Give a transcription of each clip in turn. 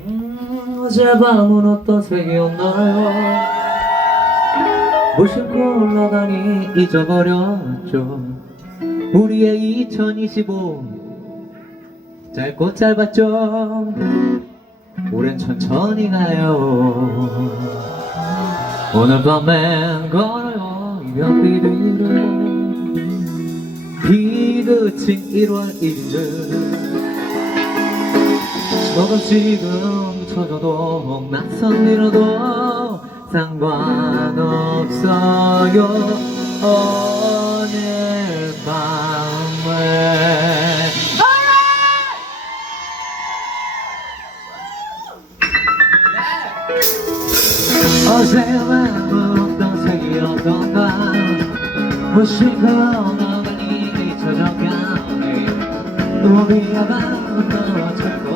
음, 어젯밤은 어떤 색이었나요? 무심코 올라가니 잊어버렸죠. 우리의 2025 짧고 짧았죠? 오랜 천천히 가요. 오늘 밤엔 걸어요 이별비를 비 그친 1월 1일 을 조금씩은 쳐줘도 낯선 일어도 상관없어요. 오늘 밤에. 어제만 어떤 색이었던가? 무심코 너만이 잊혀져가니 우리의 밤부터 철고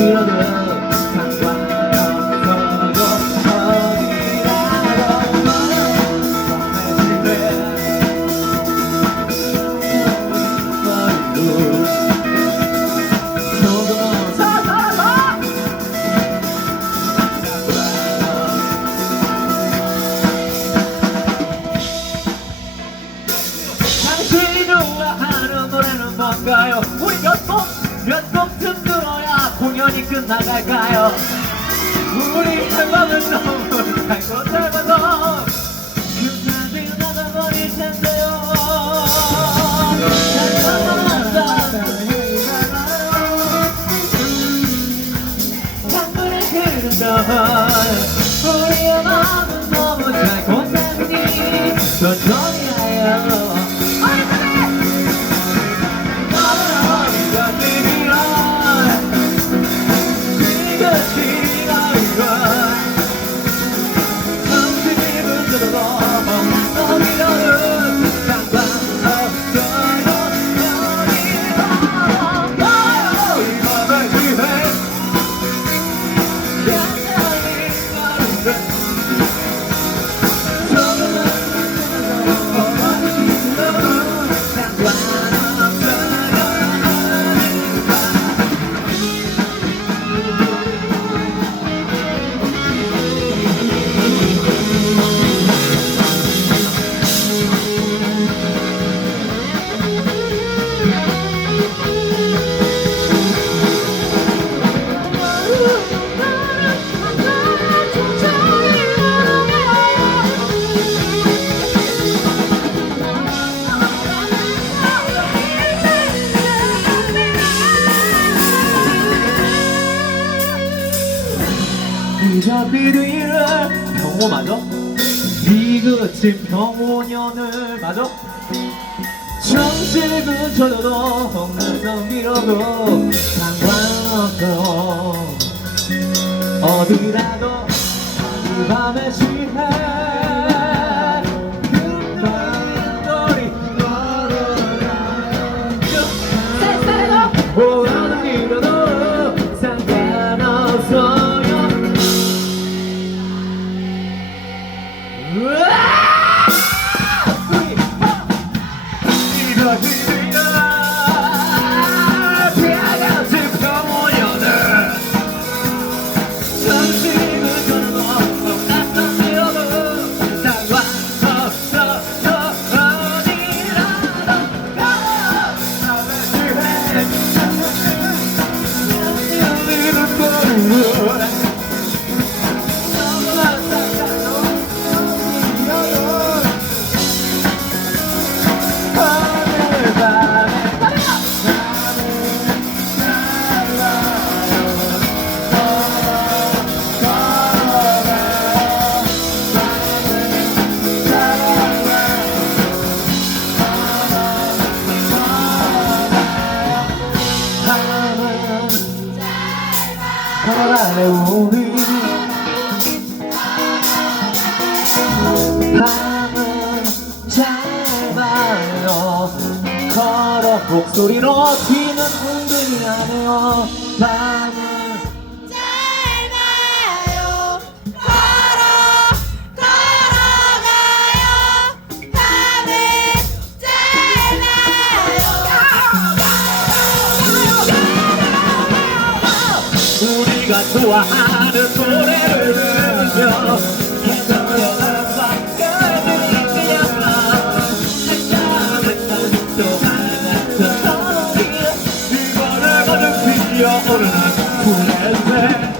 그 끝나갈까요? 우리 너무 끝까지 나가버릴 텐데요. 강물을 흐른다 비자비를 병호 맞아? 비그친 병호년을 맞아? 정식은 쳐줘도 낯선 밀어도 상관없어 어디라도 이 밤에 취해 Whoa! 바람에 우리. 밤은 짧아요. 걸어 목소리로 뒤는 은근히 하네요. 밤 좋아하는 노래를 들으며 해저려는 밤까지 뛰어가 한참 또 하나 더 이거를 거듭 피어오르는 후레세